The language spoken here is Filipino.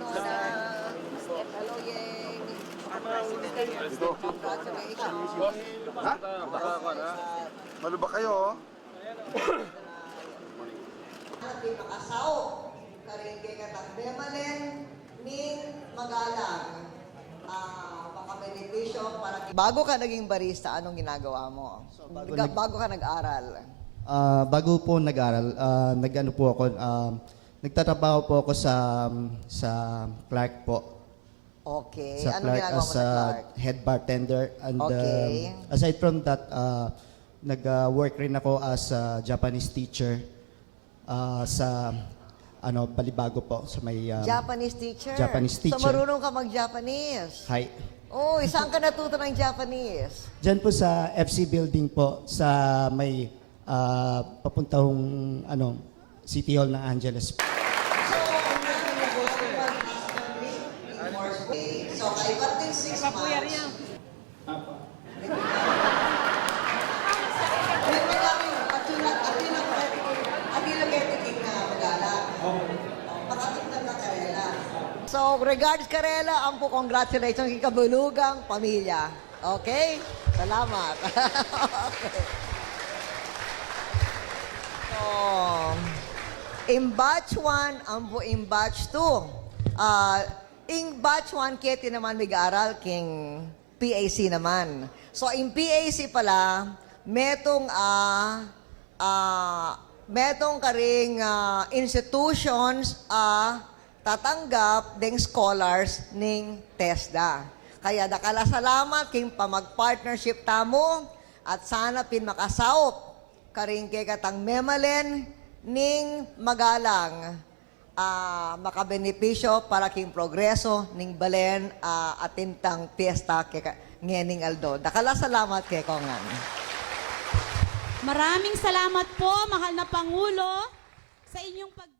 no, na hello, yay. Congratulations. Malo ba kayo? Natin makasaw. Karingge katang Bemalen, ning magalang. Makabenepisyo para... Bago ka naging barista, anong ginagawa mo? Bago ka nag-aral? Bago po nag-aral, nag-ano po ako, nagtatrabaho po ako sa Clark po. Okay. Sa Anong Clark ginagawa mo as sa Clark? head bartender. And Okay. aside from that, nag-work rin ako as a Japanese teacher sa Balibago po sa may Japanese teacher? Japanese teacher. So marunong ka mag-Japanese? Hi. Oh, saan ka natuto ng Japanese? Diyan po sa FC building po sa may papuntahong City Hall ng Angeles. So, kaibat din 6 months. So, regards Karela, ang po congratulations kay Kabulugang pamilya. Okay? Salamat. Okay. So, in batch 1, ang po in batch 2. In batch 1, keti naman mag-aaral king PAC naman. So, in PAC pala, metong karing institutions tatanggap ding scholars ning TESDA. Kaya dakala salamat king pamag-partnership tamo at sana pin makasawop karing kay katang Memalen ning magalang makabenepisyo para king progreso ning balen atintang piyesta kay ngening Aldo. Dakala salamat kay Kongan. Maraming salamat po, mahal na Pangulo, sa inyong pag...